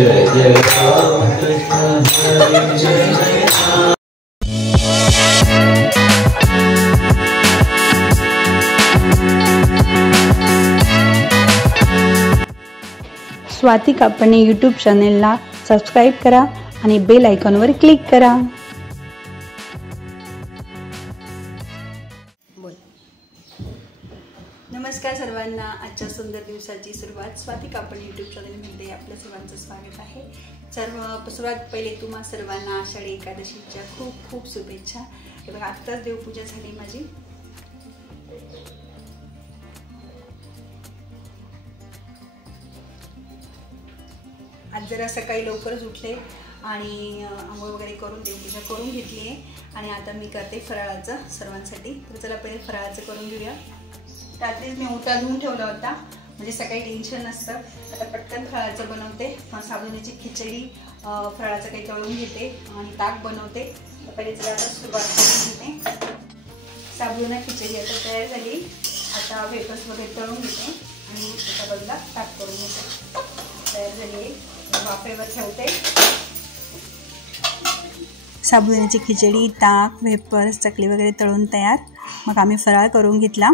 जय जय राम कृष्ण हरे जय जय राम। स्वाती कापणे यूट्यूब चॅनेलला सबस्क्राईब करा आणि बेल आयकॉनवर क्लिक करा। नमस्कार सर्वांना, आजच्या सुंदर दिवसाची सुरुवात स्वाती कापणे यूट्यूब चॅनलमध्ये आपल्या सर्वांचं स्वागत आहे। सुरुवात पहिले तुम्हा सर्वांना आषाढी एकादशीच्या खूप खूप शुभेच्छा। हे बघा, आत्ताच देवपूजा झाली माझी। आज जरा सकाळी लवकरच उठले आणि आंघोळ वगैरे करून देवपूजा करून घेतली आहे आणि आता मी करते फराळाचं सर्वांसाठी। तर चला पहिले फराळाचं करून घेऊया। रात्रीच मी ओटा धुवून ठेवला होता, म्हणजे सकाळी टेन्शन नसतं। आता पटकन फराळाचं बनवते। साबुदाण्याची खिचडी फराळाचं काही तळून घेते आणि ताक बनवते। तर पहिले चला आता सुरुवात करून घेते। साबुदाणा खिचडी आता तयार झाली। आता वेफर्स वगैरे तळून घेते आणि एका बाजूला ताक करून घेते। तयार झाली, वाफेवर ठेवते। साबुदाण्याची खिचडी, ताक, वेफर्स, चकली वगैरे तळून तयार। मग आम्ही फराळ करून घेतला।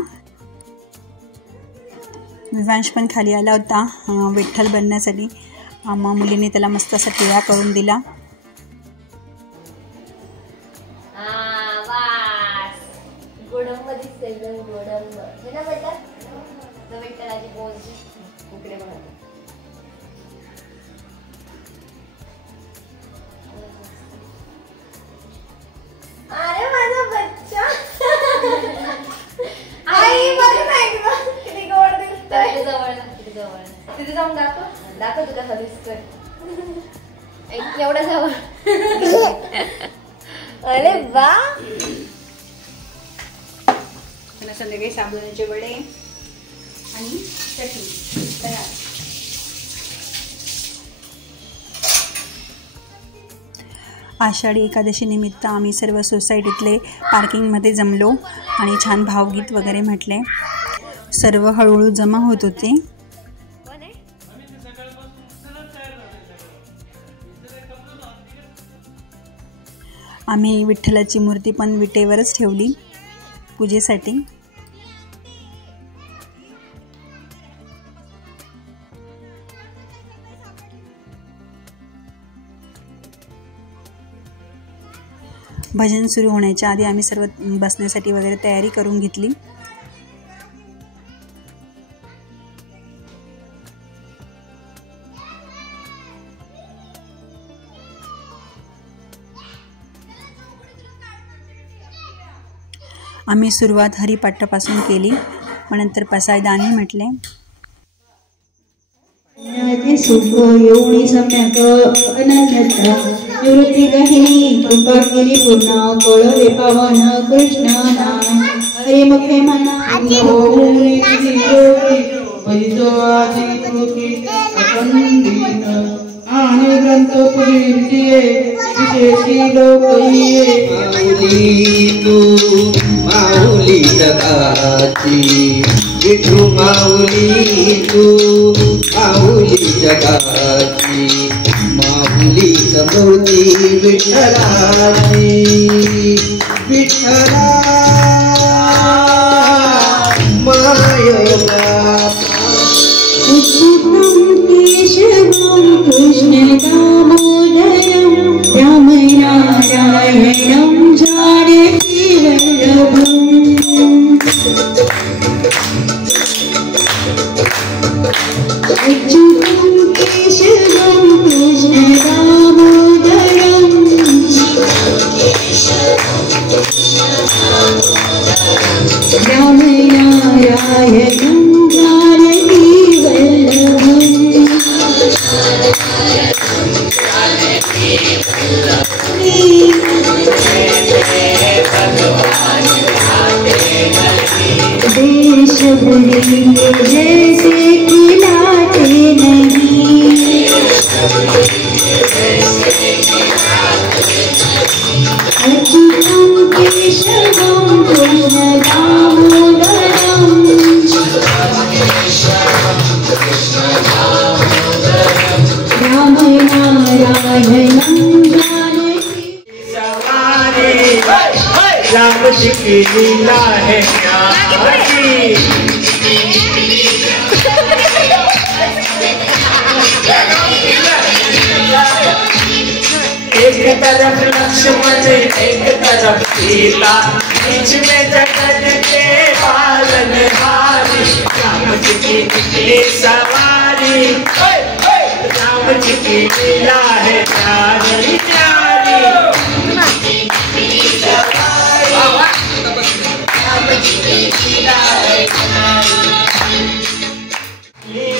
विवांश पण खाली आला होता विठ्ठल बनण्यासाठी। आम्हा मुलीने त्याला मस्त असा टिळा करून दिला। अरे माझा बच्चा आई बघ ना किती गोड दिसतोय। तिथे जाऊन दाखव तू कसा दिसतोय। एवढा जवळ अरे वा। संध्याकाळी साबुदाण्याचे वडे आणि चटणी तयार। आषाढी एकादशी निमित्त आम्ही सर्व सोसायटीतले पार्किंगमध्ये जमलो आणि छान भावगीत वगैरे म्हटले। सर्व हळूहळू जमा होत होते। आम्ही विठ्ठलाची मूर्ती पण विटेवरच ठेवली पूजेसाठी। भजन सुरू होण्याच्या आधी आम्ही सर्व बसण्यासाठी वगैरे तयारी करून घेतली। आम्ही सुरुवात हरिपाठापासून केली, पण नंतर पसायदानी म्हटले। सुख एवढी सम्यक अनन्यता निवृत्ती गहिनी कृपा केली पुन्हा कळवे पावन कृष्ण नाम हरे मुखे मना होऊन तुझी योगी परिसवाची कृती अखंडित आणि ग्रंथ पुरीचे विशेषी लोकये। माऊली जगाची विठू माऊली तू माऊली जगाची माऊली समृद्धी विठ्ठलाची विठ्ठला मायला केशवं कृष्ण दामोदरं रामनारायणं जानकी वल्लभम्। अच्युतं केशवं कृष्ण दामोदरं रामनारायणं जानकी वल्लभम्। देश भूमि जैसे खिलाते नहीं जी की लीला है प्यारी। एक तरफ लक्ष्मण एक तरफ सीता, बीच में जगत के पालनहारी। राम जी की निकली सवारी, राम जी की लीला है प्यारी प्यारी।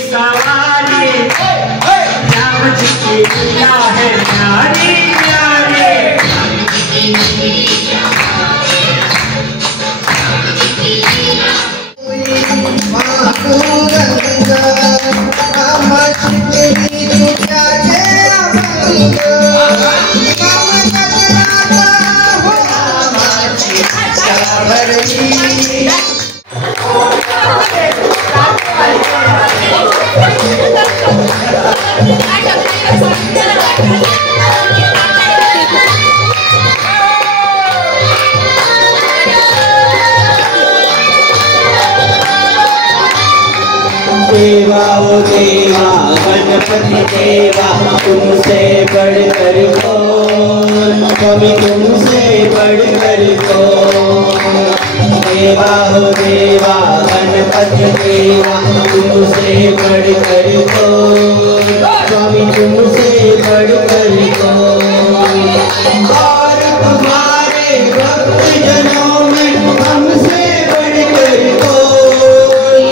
सवारी राम जी की लीला है प्यारी प्यारी। देवा ओ देवा गणपति देवा, तुमसे बढ़कर कौन, कभी तुमसे बढ़कर कौन। देवा ओ देवा गणपति देवा, तुमसे बढ़कर कौन, कभी तुमसे बढ़कर कौन। और तुम्हारे भक्त जनों में हमसे बढ़कर कौन,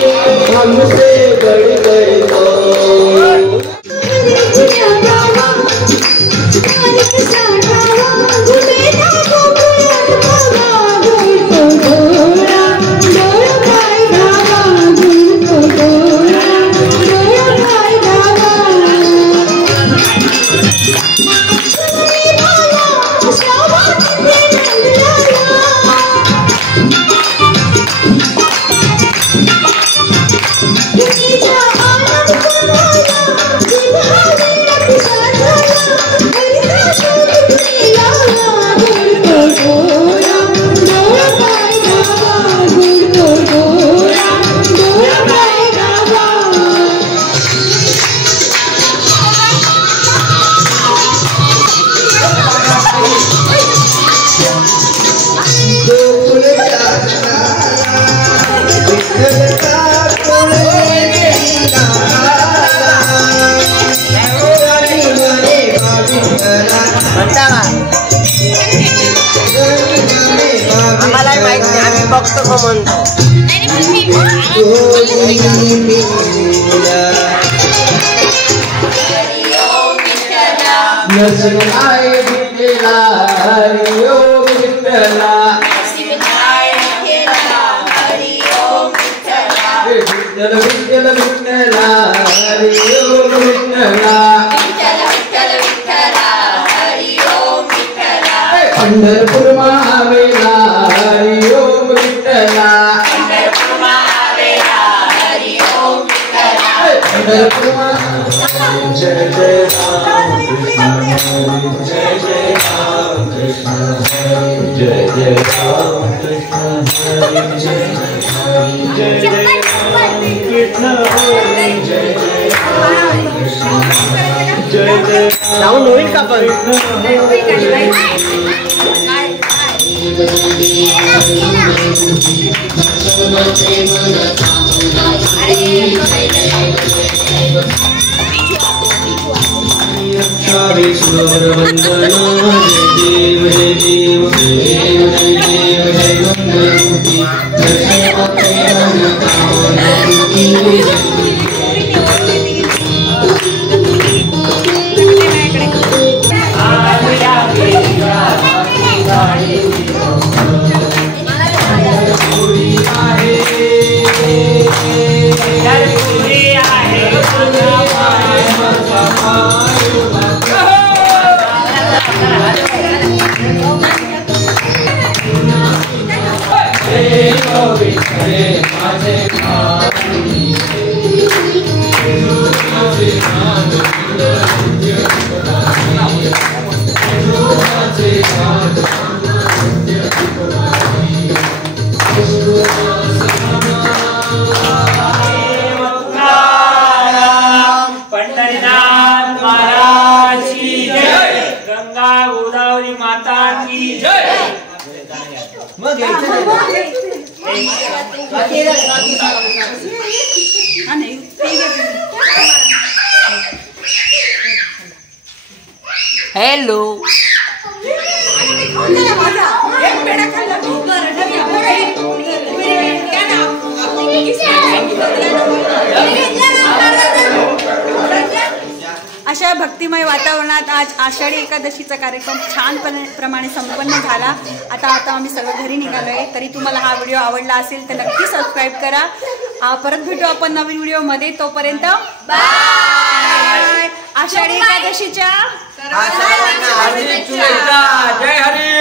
हमसे बढ़कर कौन। आम्हाला माहित नाही, आम्ही बघतो का म्हणतो। नरसिंहाय विठ्ठला हरि ओम विठ्ठला, विठ्ठल विठ्ठल विठ्ठला हरि ओम विठ्ठला। पंढरपूर महावेला हरि ओम विठ्ठला, जय जय राम कृष्ण जय जय राम कृष्ण, जय जय राम कृष्ण हरि जय जय राम कृष्ण हरि जय जय राम कृष्ण, जय जय जाऊन होईल का पण? विष्णुवर वंदना, जय देव जय देव जय देव जय देव जय मंगलमूर्ति, हा नाही ठीक आहे. हॅलो अशा भक्तिमय वातावरणात आज आषाढी एकादशीचा कार्यक्रम छान प्रमाणे संपन्न झाला. आता आम्ही सर्व घरी निघालोय. तरी तुम्हाला हा व्हिडिओ आवडला असेल तर नक्की सबस्क्राईब करा. परत भेटू आपण नवीन व्हिडिओ मध्ये. तोपर्यंत बाय. आषाढी एकादशीच्या जय हरी.